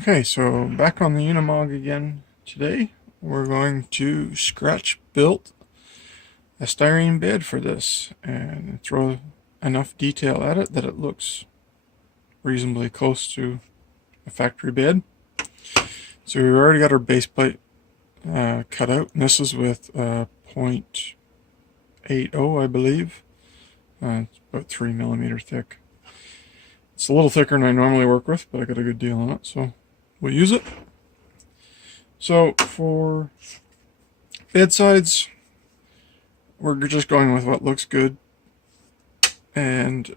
Okay, so back on the Unimog again today. We're going to scratch build a styrene bed for this and throw enough detail at it that it looks reasonably close to a factory bed. So we've already got our base plate cut out, and this is with 0.80, I believe. It's about 3mm thick. It's a little thicker than I normally work with, but I got a good deal on it, so we'll use it. So for bedsides, we're just going with what looks good, and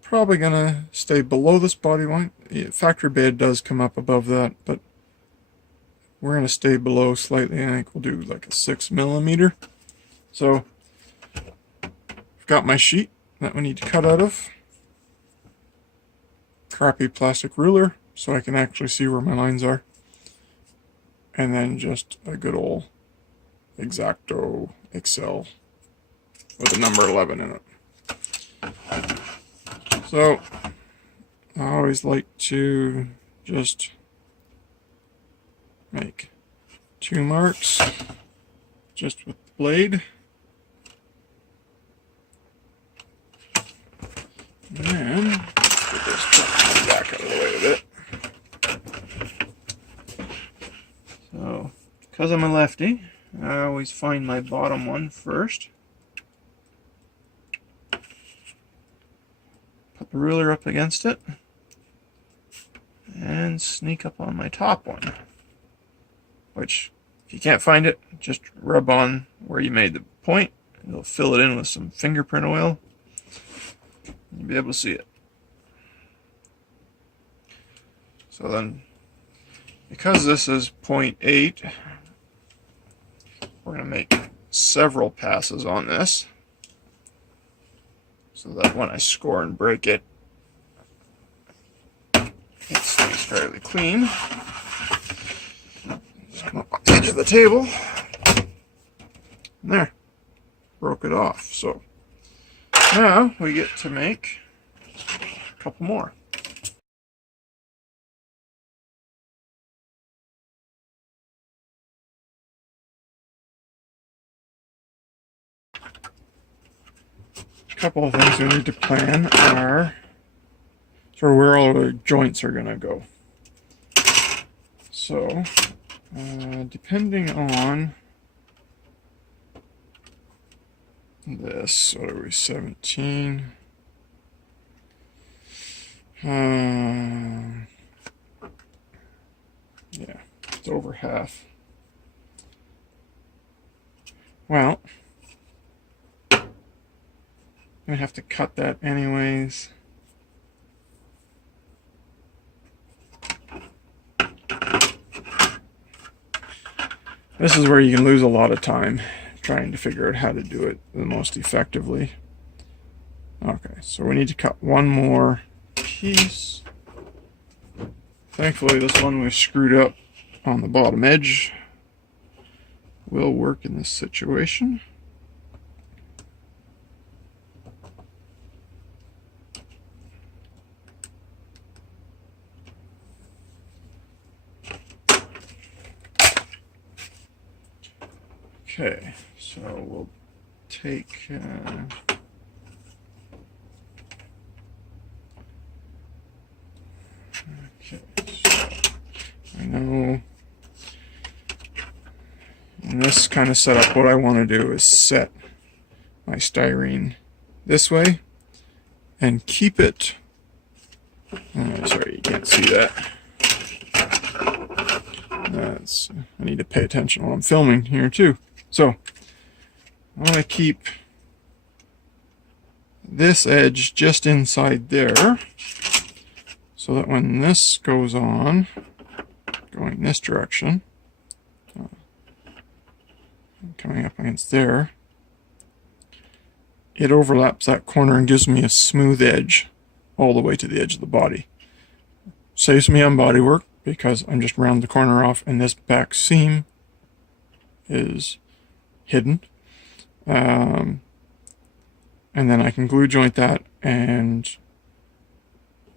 probably gonna stay below this body line. Factory bed does come up above that, but we're gonna stay below slightly. I think we'll do like a 6mm. So I've got my sheet that we need to cut out of. Crappy plastic ruler so I can actually see where my lines are. And then just a good old X-Acto Excel with a number 11 in it. So I always like to just make 2 marks just with the blade. And then get this truck back out of the way a bit. So, because I'm a lefty, I always find my bottom one first. Put the ruler up against it. And sneak up on my top one. Which, if you can't find it, just rub on where you made the point. It'll fill it in with some fingerprint oil. You'll be able to see it. So then, because this is 0.8, we're going to make several passes on this, so that when I score and break it, it stays fairly clean. Just come up on the edge of the table, and there, broke it off. So now we get to make a couple more. A couple of things we need to plan are sort of where all the joints are going to go. So, depending on this, what are we, 17? Yeah, it's over half. Well, I'm gonna have to cut that anyways. This is where you can lose a lot of time trying to figure out how to do it the most effectively. Okay, so we need to cut one more piece. Thankfully, this one we screwed up on the bottom edge will work in this situation. Okay, so we'll take okay, so I know in this kind of setup what I want to do is set my styrene this way and keep it, sorry you can't see that. I need to pay attention while I'm filming here too. So I want to keep this edge just inside there so that when this goes on, going this direction, coming up against there, it overlaps that corner and gives me a smooth edge all the way to the edge of the body. Saves me on body work because I'm just round the corner off and this back seam is hidden. And then I can glue joint that and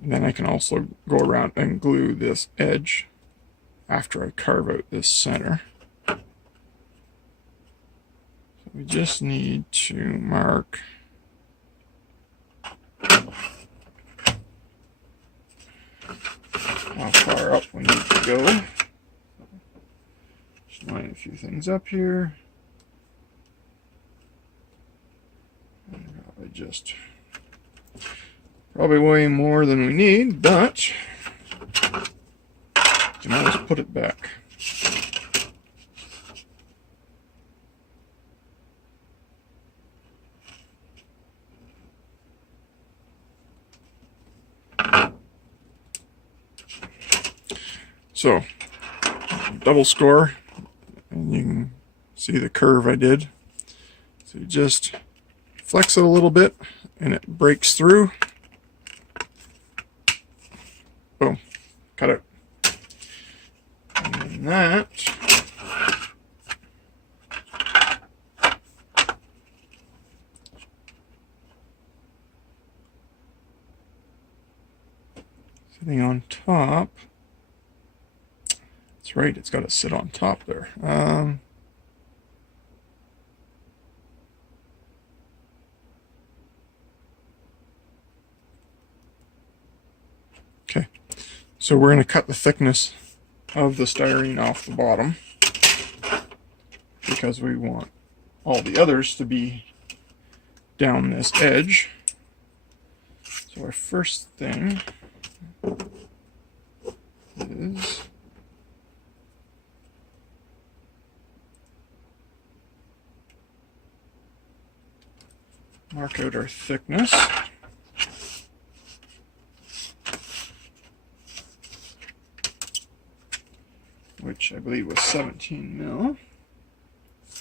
And then I can also go around and glue this edge after I carve out this center. So we just need to mark how far up we need to go. Just line a few things up here. Probably way more than we need, but you can always put it back. So, double score, and you can see the curve I did. So you just flex it a little bit, and it breaks through. Boom, cut it. And then that sitting on top. That's right, it's got to sit on top there. Okay, so we're going to cut the thickness of the styrene off the bottom because we want all the others to be down this edge. So our first thing is mark out our thickness. Which I believe was 17 mil.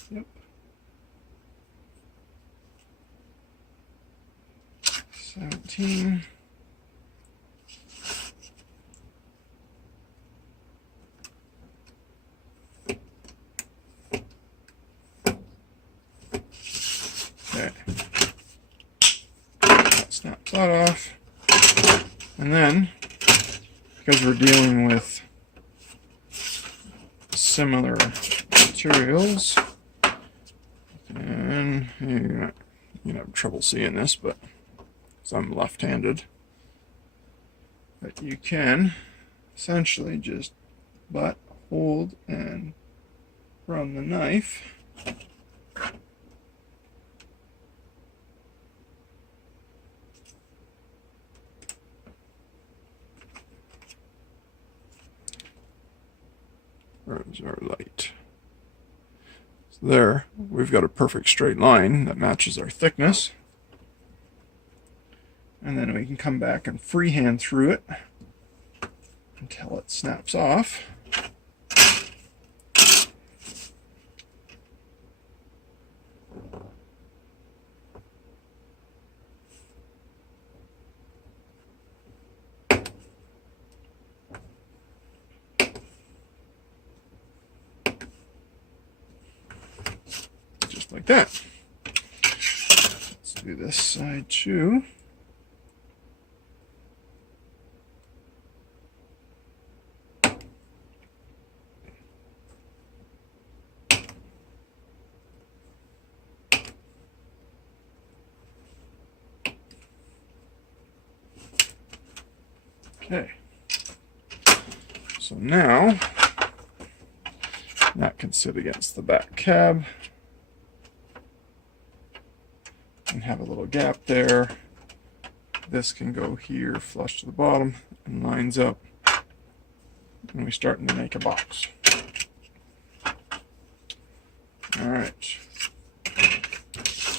Yep. 17. Okay. Snap that off. And then, because we're dealing with similar materials, and you're gonna have trouble seeing this, but because I'm left-handed, but you can essentially just butt, hold, and run the knife Where's our light? So there, we've got a perfect straight line that matches our thickness. And then we can come back and freehand through it until it snaps off. Just like that. Let's do this side too. Okay, so now that can sit against the back cab and have a little gap there. This can go here flush to the bottom and lines up, and we're starting to make a box. All right,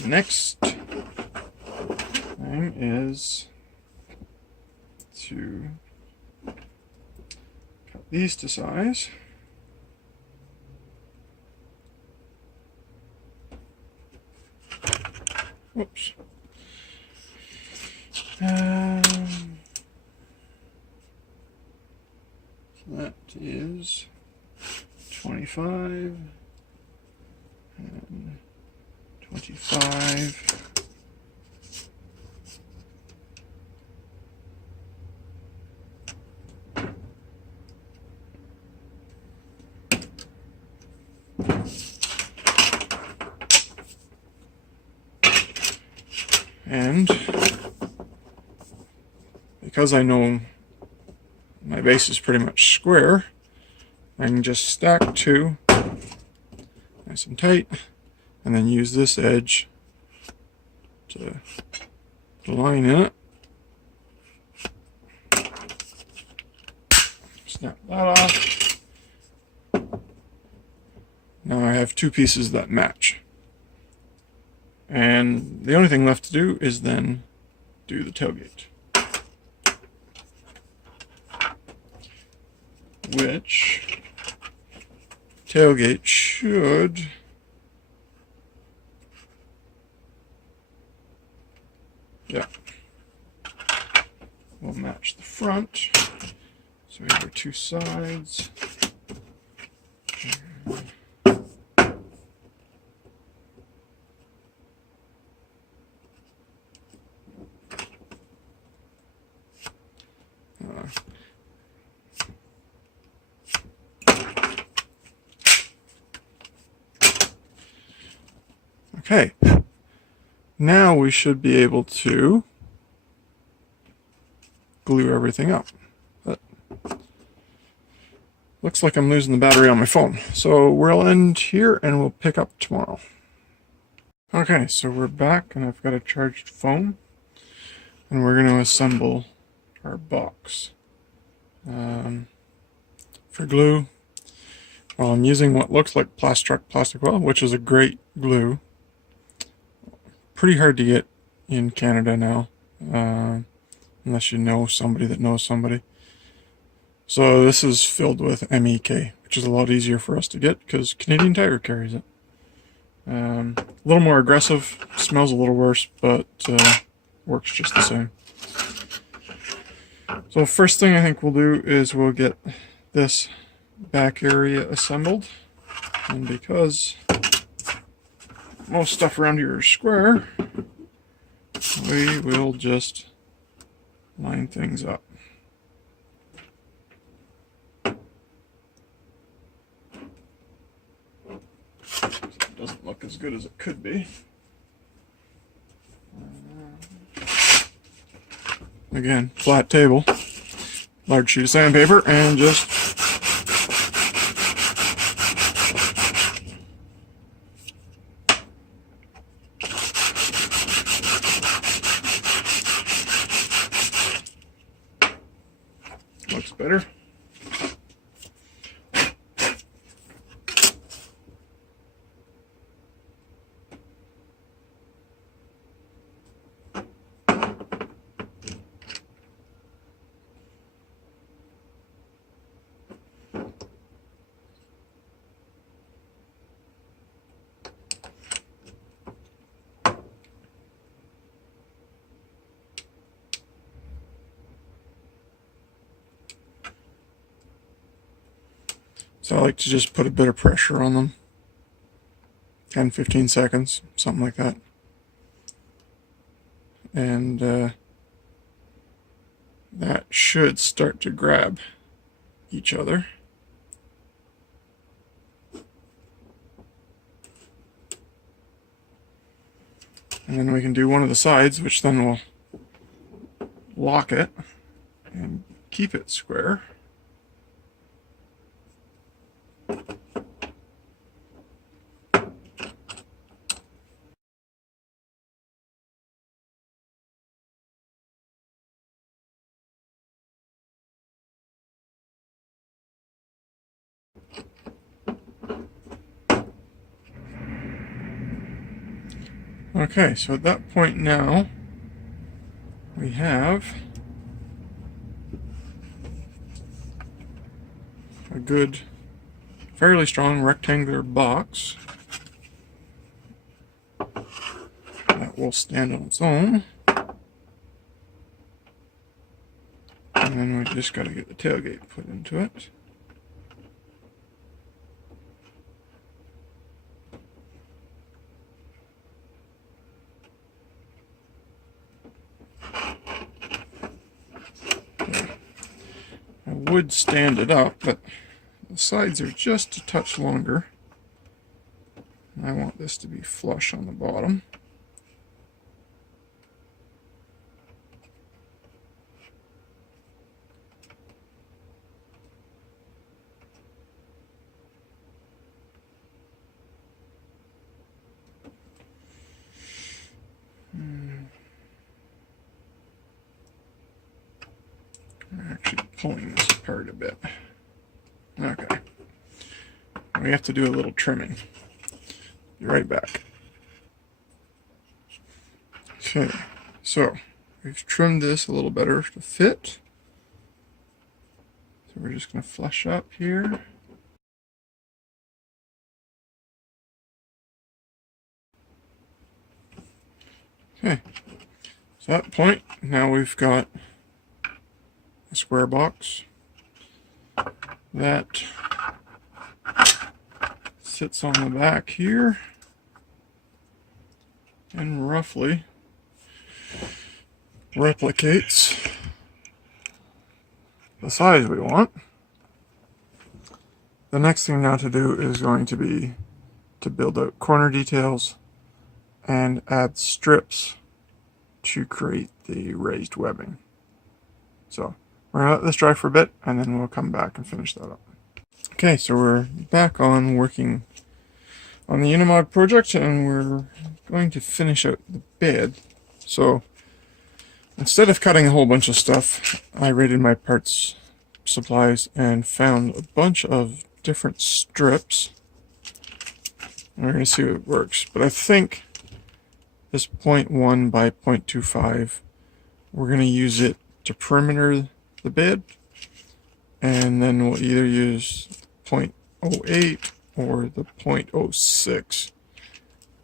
next thing is to cut these to size. Whoops. So that is 25 and 25. And because I know my base is pretty much square, I can just stack two nice and tight, and then use this edge to line in it. Snap that off. Now I have two pieces that match. And the only thing left to do is then do the tailgate. Which tailgate should will match the front. So we have our two sides. Okay, now we should be able to glue everything up. But looks like I'm losing the battery on my phone. So we'll end here and we'll pick up tomorrow. Okay, so we're back and I've got a charged phone. And we're going to assemble our box. For glue, well, I'm using what looks like plastic oil, which is a great glue. Pretty hard to get in Canada now, unless you know somebody that knows somebody. So this is filled with MEK, which is a lot easier for us to get because Canadian Tire carries it. A little more aggressive, smells a little worse, but works just the same. So first thing I think we'll do is we'll get this back area assembled, and because most stuff around here is square, we will just line things up. It doesn't look as good as it could be. Again, flat table, large sheet of sandpaper, and just looks better. So I like to just put a bit of pressure on them. 10-15 seconds, something like that. And that should start to grab each other. And then we can do one of the sides, which then will lock it and keep it square. Okay, so at that point now, we have a good, fairly strong rectangular box that will stand on its own. And then we just got to get the tailgate put into it. I would stand it up, but the sides are just a touch longer. I want this to be flush on the bottom. pulling this apart a bit. Okay. We have to do a little trimming. Be right back. Okay, so we've trimmed this a little better to fit. So we're just going to flush up here. Okay, so at that point, now we've got a square box that sits on the back here and roughly replicates the size we want. The next thing now to do is going to be to build out corner details and add strips to create the raised webbing. So we're going to let this dry for a bit and then we'll come back and finish that up. Okay, so we're back on working on the Unimog project and we're going to finish out the bed. So instead of cutting a whole bunch of stuff, I raided my parts supplies and found a bunch of different strips. And we're going to see what works. But I think this 0.1 by 0.25, we're going to use it to perimeter the bed. And then we'll either use 0.08 or the 0.06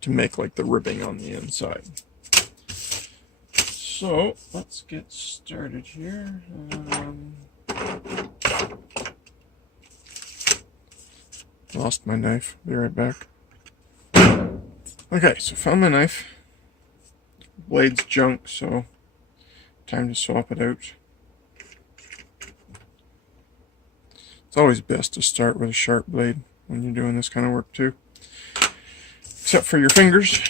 to make like the ribbing on the inside. So let's get started here. Lost my knife. Be right back. Okay, so found my knife. Blade's junk, so time to swap it out. It's always best to start with a sharp blade when you're doing this kind of work too. Except for your fingers.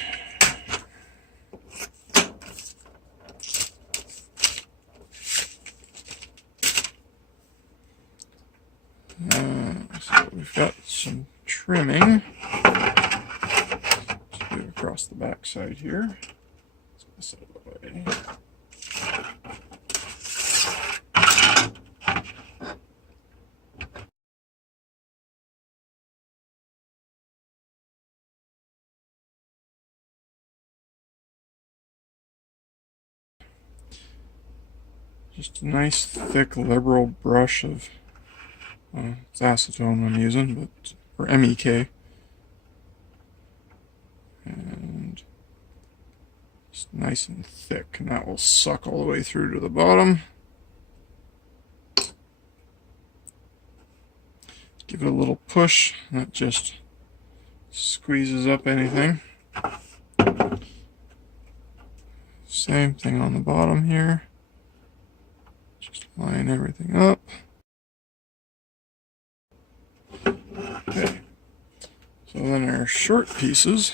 So we've got some trimming to do across the back side here. Let's get this out of the way. Just a nice thick liberal brush of it's acetone I'm using, but or MEK, and just nice and thick, and that will suck all the way through to the bottom. Give it a little push, and that just squeezes up anything. Same thing on the bottom here. Just line everything up. Okay, so then our short pieces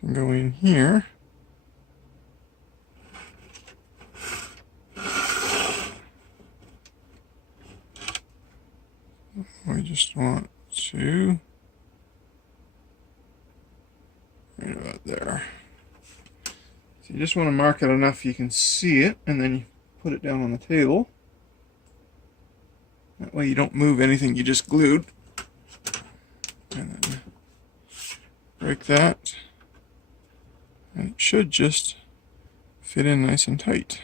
can go in here. We just want to right about there. So you just want to mark it enough you can see it, and then you put it down on the table. That way you don't move anything you just glued. And then break that. And it should just fit in nice and tight.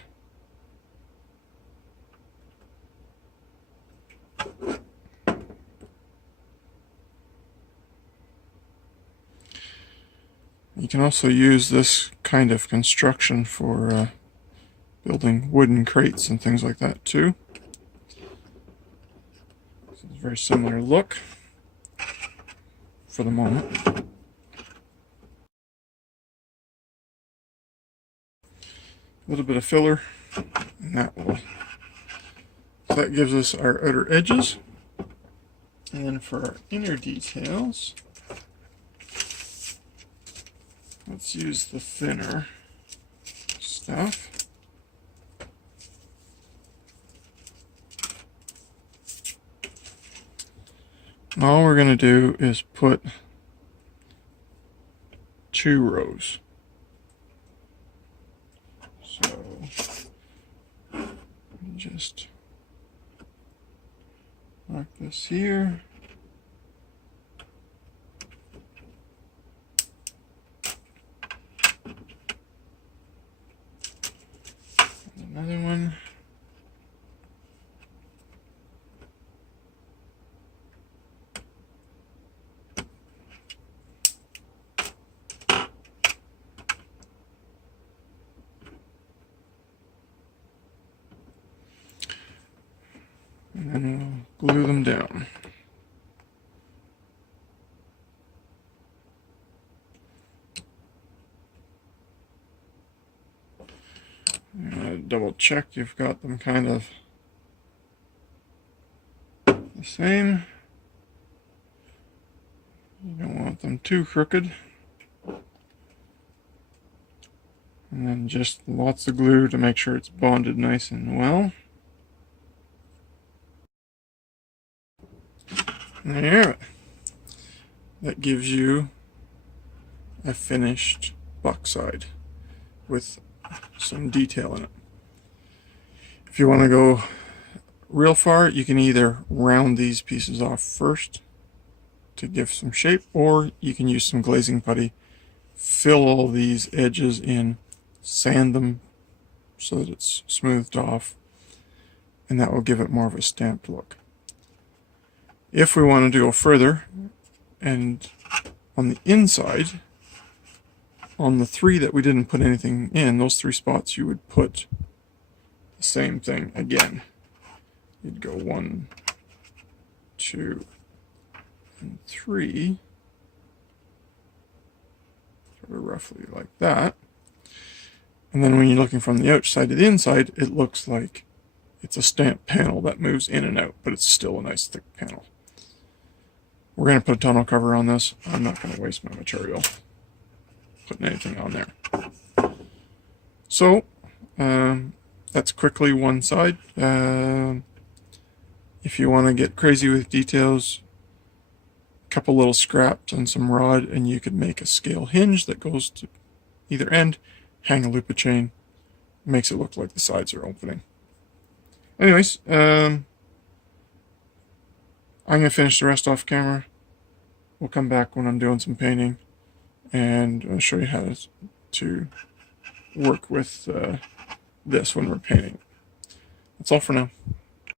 You can also use this kind of construction for building wooden crates and things like that too. It's a very similar look for the moment. A little bit of filler, and that gives us our outer edges. And for our inner details, let's use the thinner stuff. And all we're going to do is put 2 rows. So Just mark this here. Another one. And then we'll glue them down. Double check you've got them kind of the same. You don't want them too crooked. And then just lots of glue to make sure it's bonded nice and well. And there you have it. That gives you a finished box side with some detail in it. If you want to go real far, you can either round these pieces off first to give some shape, or you can use some glazing putty, fill all these edges in, sand them so that it's smoothed off, and that will give it more of a stamped look. If we wanted to go further, and on the inside, on the three that we didn't put anything in, those three spots, you would put the same thing again. You'd go 1, 2, and 3, sort of roughly like that. And then when you're looking from the outside to the inside, it looks like it's a stamped panel that moves in and out, but it's still a nice thick panel. We're going to put a tonneau cover on this. I'm not going to waste my material putting anything on there. So, that's quickly one side. If you want to get crazy with details, a couple little scraps and some rod, and you could make a scale hinge that goes to either end, hang a loop of chain, makes it look like the sides are opening. Anyways, I'm going to finish the rest off camera. We'll come back when I'm doing some painting, and I'll show you how to work with this when we're painting. That's all for now.